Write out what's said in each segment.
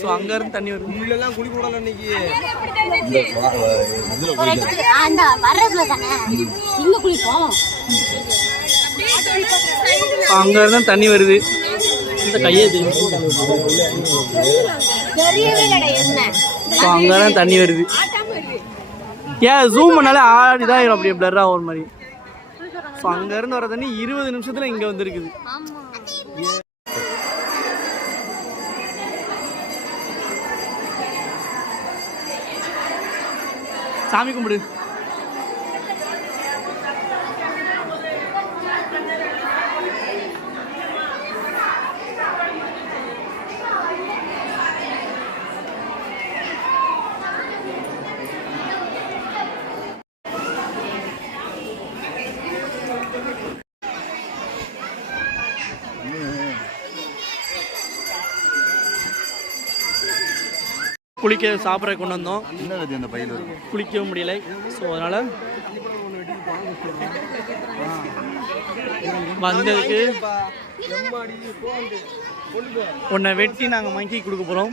So அங்கேருந்து தண்ணி வருது. உள்ளெல்லாம் குளி போடலாம் இன்னைக்கு. அங்கேருந்து தண்ணி வருது. இந்த கையே தெரியும். ஸோ அங்கேருந்து தண்ணி வருது. ஏன் ஜூம் பண்ணாலே இதாகிடும், அப்படியே பிளர்ராக ஒரு மாதிரி. ஸோ அங்கேருந்து வர தண்ணி 20 நிமிஷத்தில் இங்கே வந்துருக்குது. சாமி கும்பிடு. குளிக்க சாப்பிட்ற கொண்டு வந்தோம். அந்த பையில குளிக்கவும் முடியலை. ஸோ அதனால் வந்ததுக்கு உன்னை வெட்டி நாங்கள் மங்கி கொடுக்க போகிறோம்.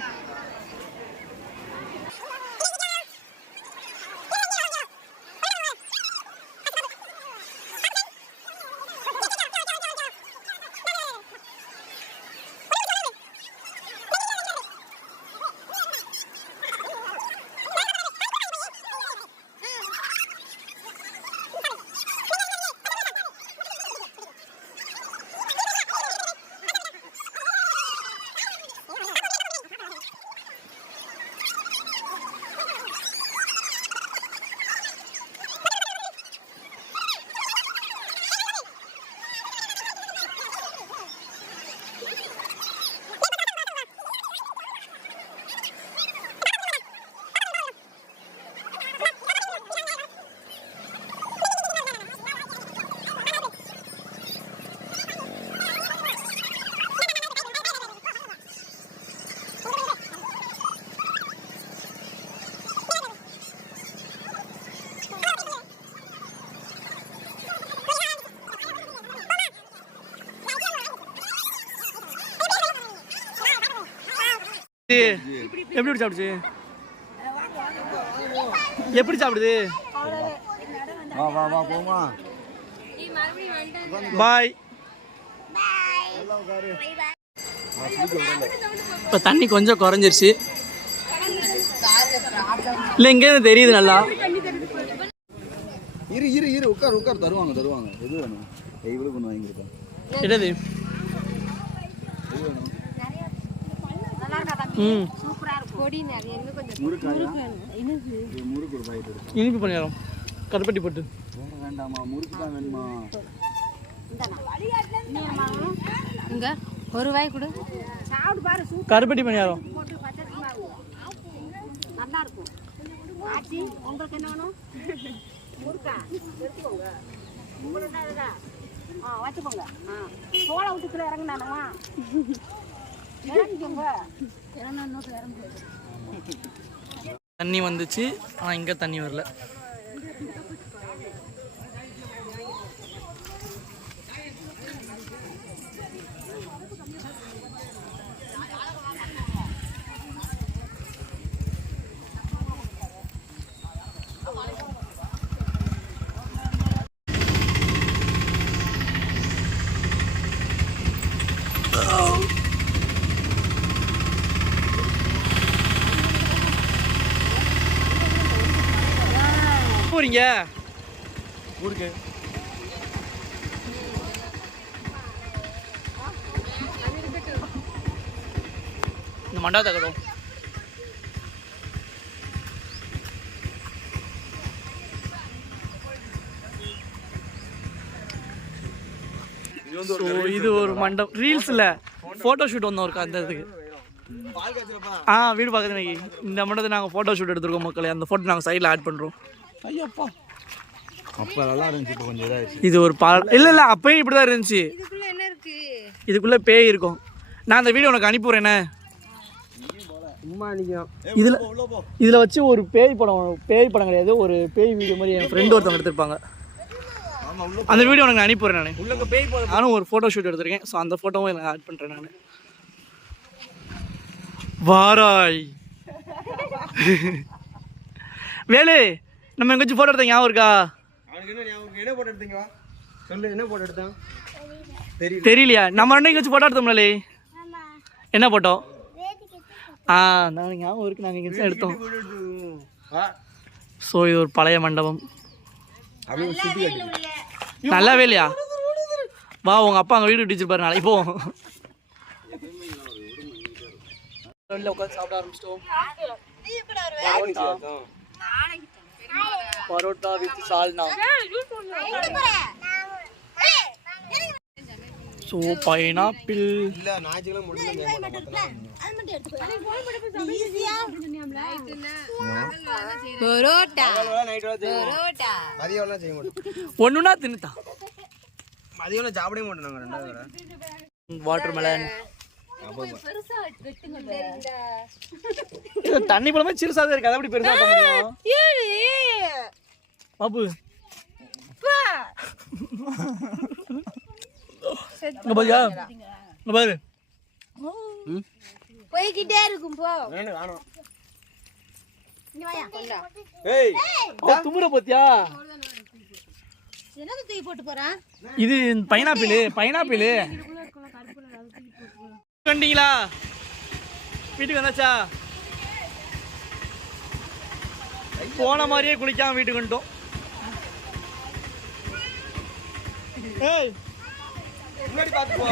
எப்படி சாப்பிடுச்சு? எப்படி சாப்பிடுது? பாய். இப்போ தண்ணி கொஞ்சம் குறைஞ்சிருச்சு. இல்லை இங்கே தெரியுது நல்லா. இரு இரு இரு உட்கார் உட்கார் தருவாங்க தருவாங்க. எது வேணும்? இவ்வளோ கொண்டு வாங்கிருக்கேன். என்னது? இனிப்பு பண்ணிடுறோம். கருப்பட்டி போட்டு வேண்டாமா? முறுக்கு தான் வேணுமா? ஒரு வாய் கொடு. கருப்பட்டி பண்ணிடுறோம். நல்லா இருக்கும். ஆச்சி உங்களுக்கு என்ன வேணும்? முறுக்கா எடுத்துக்கோங்க. உங்களுக்கு வச்சுக்கோங்க. சோளை விட்டுக்குள்ள இறங்குனானுமா? தண்ணி வந்துச்சு, ஆனால் இங்கே தண்ணி வரல. போறீங்க ஊருக்கு? இந்த மண்டபத்தை கட்டும். இது ஒரு மண்டபம். ரீல்ஸ்ல போட்டோ ஷூட் வந்தோம் இருக்கா அந்த இதுக்கு. வீடு பார்க்குறது இந்த மண்டபத்தை நாங்கள் ஃபோட்டோ ஷூட் எடுத்துருக்கோம் மக்களே. அந்த ஃபோட்டோ நாங்கள் சைடில் ஆட் பண்ணுறோம். ஐயோப்பா அப்போ நல்லா இருந்துச்சு. இப்போ கொஞ்சம் இதாகிடுச்சு. இது ஒரு இல்லை அப்பயும் இப்படி தான் இருந்துச்சு. இதுக்குள்ளே பேய் இருக்கும். நான் அந்த வீடியோ உனக்கு அனுப்பிடுறேண்ணே. இதில் வச்சு ஒரு பேய் படம் கிடையாது, ஒரு பேய் வீடியோ மாதிரி என் ஃப்ரெண்டு ஒருத்தவங்க எடுத்திருப்பாங்க. அந்த வீடியோ உனக்கு நான் அனுப்பிடுறேன். நான் நானும் ஒரு ஃபோட்டோ ஷூட் எடுத்திருக்கேன். ஸோ அந்த ஃபோட்டோவும் எனக்கு ஆட் பண்ணுறேன் நான். வாராய் வேலு நம்ம எங்கேயாச்சும் போட்டோ எடுத்த ஞாபகம் இருக்கா? என்ன போட்டோ எடுத்தீங்க சொல்லு, என்ன போட்டோ எடுத்தேன் தெரியலையா? நம்ம ரெண்டு எங்கேயாச்சும் போட்டோ எடுத்தோம்லே. என்ன போட்டோ? நான் ஞாபகம் இருக்கு, நாங்கள் எங்கேயாச்சும் எடுத்தோம். ஸோ இது ஒரு பழைய மண்டபம். நல்லாவே இல்லையா? வா உங்க அப்பா அங்கே வீடு கட்டிச்சிருப்பாரு, நாளைக்கு போவோம். உட்காந்து சாப்பிட ஆரம்பிச்சிட்டோம். Parotta with salna. So pineapple. ஒன்றுனா தின்னுட்டான். மதியம் சாப்பிடவே மாட்டோம் நாங்கள் ரெண்டாவது. Water melon. தண்ணி பழமே சிறுசாக இருக்கு, அதை எப்படி பெருசா முடியும்? பாபு இங்க பாரியா, இங்க பாரு. போய்கிட்டே இருக்கும் போ. ஏய் துமுற பத்தியா? என்னது தூக்கி போட்டு போறான்? இது பைனாப்பிள். கண்டீங்களா? வீட்டுக்கு வந்தாச்சா? போன மாதிரியே குளிக்காம வீட்டுக்கு வந்துட்டோம். முன்னாடி பார்த்து போ.